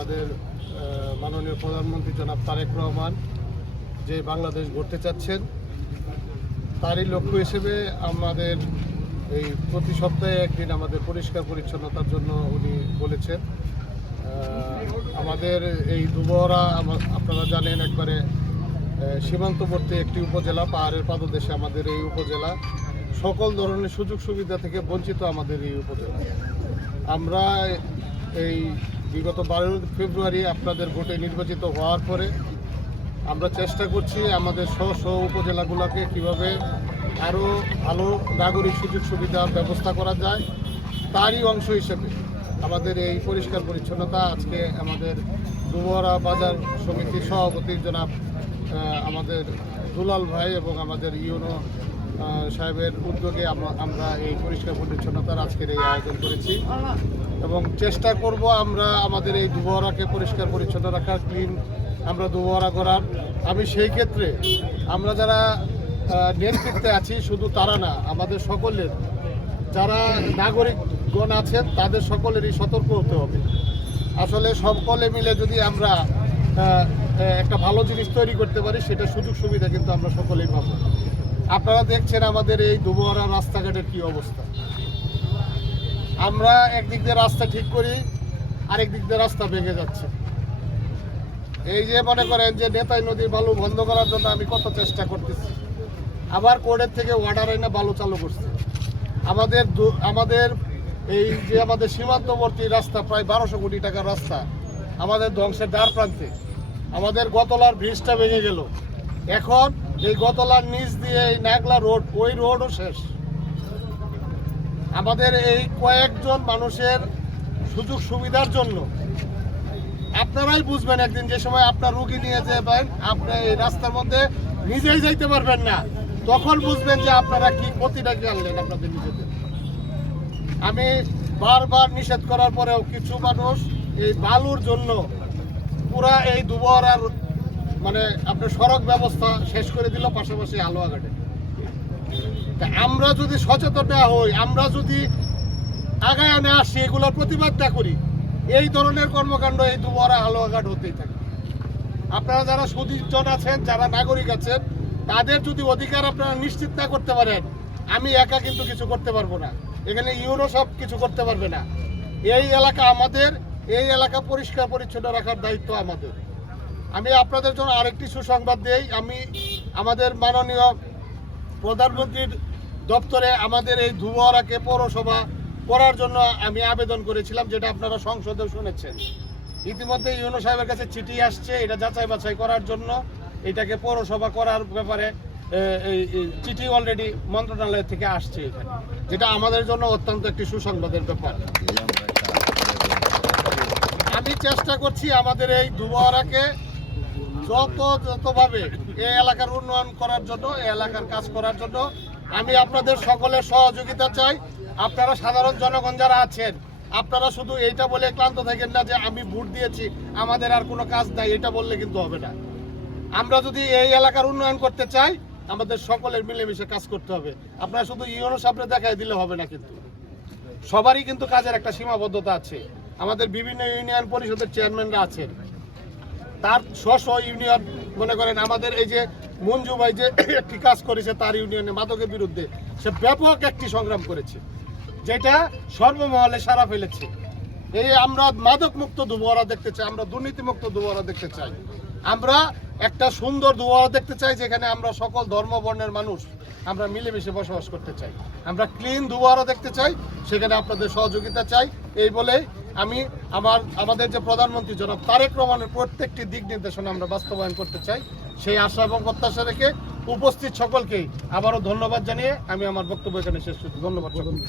আমাদের মাননীয় প্রধানমন্ত্রী জনাব তারেক রহমান যে বাংলাদেশ গড়তে চাচ্ছেন, তারই লক্ষ্য হিসেবে আমাদের এই প্রতি সপ্তাহে একদিন আমাদের পরিষ্কার পরিচ্ছন্নতার জন্য উনি বলেছেন। আমাদের এই দুবহরা আপনারা জানেন একবারে সীমান্তবর্তী একটি উপজেলা, পাহাড়ের পাদদেশে আমাদের এই উপজেলা, সকল ধরনের সুযোগ সুবিধা থেকে বঞ্চিত আমাদের এই উপজেলা। আমরা এই বিগত 12 ফেব্রুয়ারি আপনাদের ভোটে নির্বাচিত হওয়ার পরে আমরা চেষ্টা করছি আমাদের স্ব উপজেলাগুলোকে কীভাবে আরও ভালো নাগরিক সুযোগ সুবিধার ব্যবস্থা করা যায়, তারই অংশ হিসেবে আমাদের এই পরিষ্কার পরিচ্ছন্নতা। আজকে আমাদের দুবহরা বাজার সমিতির সভাপতি জনাব আমাদের দুলাল ভাই এবং আমাদের ইউনো সাহেবের উদ্যোগে আমরা এই পরিষ্কার পরিচ্ছন্নতার আজকের এই আয়োজন করেছি এবং চেষ্টা করব আমরা আমাদের এই দুবহরাকে পরিষ্কার পরিচ্ছন্ন রাখার, ক্লিন আমরা দুবহরা করার। আমি সেই ক্ষেত্রে আমরা যারা নেতৃত্বে আছি শুধু তারা না, আমাদের সকলের যারা নাগরিকগণ আছেন তাদের সকলেরই সতর্ক হতে হবে। আসলে সকলে মিলে যদি আমরা একটা ভালো জিনিস তৈরি করতে পারি, সেটা সুযোগ সুবিধা কিন্তু আমরা সকলেই পাবো। আপনারা দেখছেন আমাদের এই দুবহরা রাস্তাঘাটের কি অবস্থা। আমরা একদিক দিয়ে রাস্তা ঠিক করি, আরেক দিক দিয়ে রাস্তা ভেঙে যাচ্ছে। এই যে মনে করেন যে নেতাই নদীর বালু বন্ধ করার জন্য আমি কত চেষ্টা করতেছি, আবার কোর্টের থেকে অর্ডার এনে বালু চালু করছে। আমাদের এই যে আমাদের সীমান্তবর্তী রাস্তা, প্রায় 1200 কোটি টাকার রাস্তা আমাদের ধ্বংসের দ্বার প্রান্তে। আমাদের গতলার ব্রিজটা ভেঙে গেল, এখন এই গতলার নিচ দিয়ে এই নাগলা রোড, ওই রোডও শেষ। আমাদের এই কয়েকজন মানুষের সুযোগ সুবিধার জন্য আপনারাই বুঝবেন একদিন, যে সময় আপনার রুগী নিয়ে যাবেন, আপনি এই রাস্তার মধ্যে নিজেই যাইতে পারবেন না, তখন বুঝবেন যে আপনারা কি ক্ষতিটা আনলেন আপনাদের নিজেদের। আমি বারবার নিষেধ করার পরেও কিছু মানুষ এই বালুর জন্য পুরা এই দুবহরার মানে আপনার সড়ক ব্যবস্থা শেষ করে দিল, পাশাপাশি হালুয়াঘাটে। তা আমরা যদি সচেতন না হই, আমরা যদি আগায় না আসি, এগুলোর প্রতিবাদ না করি, এই ধরনের কর্মকাণ্ড এই দুবহরা হালুয়াঘাট হতেই থাকে। আপনারা যারা সুদীজন আছেন, যারা নাগরিক আছেন, তাদের যদি অধিকার আপনারা নিশ্চিত না করতে পারেন, আমি একা কিন্তু কিছু করতে পারবো না, এখানে ইউনো সব কিছু করতে পারবে না। এই এলাকা আমাদের, এই এলাকা পরিষ্কার পরিচ্ছন্ন রাখার দায়িত্ব আমাদের। আমি আপনাদের জন্য আরেকটি সুসংবাদ দেই, আমি আমাদের মাননীয় প্রধানমন্ত্রীর দপ্তরে আমাদের এই দুবহরাকে পৌরসভা করার জন্য আমি আবেদন করেছিলাম, যেটা আপনারা সংসদেও শুনেছেন। ইতিমধ্যে ইউনো সাহেবের কাছে চিঠি আসছে, এটা যাচাই বাছাই করার জন্য, এটাকে পৌরসভা করার ব্যাপারে এই চিঠি অলরেডি মন্ত্রণালয় থেকে আসছে এখানে, যেটা আমাদের জন্য অত্যন্ত একটি সুসংবাদের ব্যাপার। আমি চেষ্টা করছি আমাদের এই দুবহরাকে যতভাবে এই এলাকার উন্নয়ন করার জন্য, এই এলাকার কাজ করার জন্য আমি আপনাদের সকলের সহযোগিতা চাই। আপনারা সাধারণ জনগণ যারা আছেন, আপনারা শুধু এইটা বলে ক্লান্ত থাকেন না যে আমি ভোট দিয়েছি, আমাদের আর কোনো কাজ নাই, এটা বললে কিন্তু হবে না। আমরা যদি এই এলাকার উন্নয়ন করতে চাই, আমাদের সকলের মিলেমিশে কাজ করতে হবে। আপনারা শুধু ইউনো সামনে দেখাই দিলে হবে না, কিন্তু সবারই কিন্তু কাজের একটা সীমাবদ্ধতা আছে। আমাদের বিভিন্ন ইউনিয়ন পরিষদের চেয়ারম্যানরা আছেন, তার স্ব ইউনিয়ন, মনে করেন আমাদের এই যে মঞ্জু ভাই যে একটি কাজ করেছে তার ইউনিয়নে মাদকের বিরুদ্ধে, সে ব্যাপক একটি সংগ্রাম করেছে, যেটা সর্বমহলে সাড়া ফেলেছে। এই আমরা মাদক মুক্ত দুবহরা দেখতে চাই, আমরা দুর্নীতি মুক্ত দুবহরা দেখতে চাই, আমরা একটা সুন্দর দুবহরা দেখতে চাই, যেখানে আমরা সকল ধর্ম বর্ণের মানুষ আমরা মিলেমিশে বসবাস করতে চাই, আমরা ক্লিন দুবহরা দেখতে চাই, সেখানে আপনাদের সহযোগিতা চাই। এই বলেই আমি আমাদের যে প্রধানমন্ত্রী জনাব তারেক রহমানের প্রত্যেকটি দিক নির্দেশনা আমরা বাস্তবায়ন করতে চাই, সেই আশা এবং প্রত্যাশা রেখে উপস্থিত সকলকেই আবারও ধন্যবাদ জানিয়ে আমি আমার বক্তব্য এখানে শেষ করছি। ধন্যবাদ সকলকে।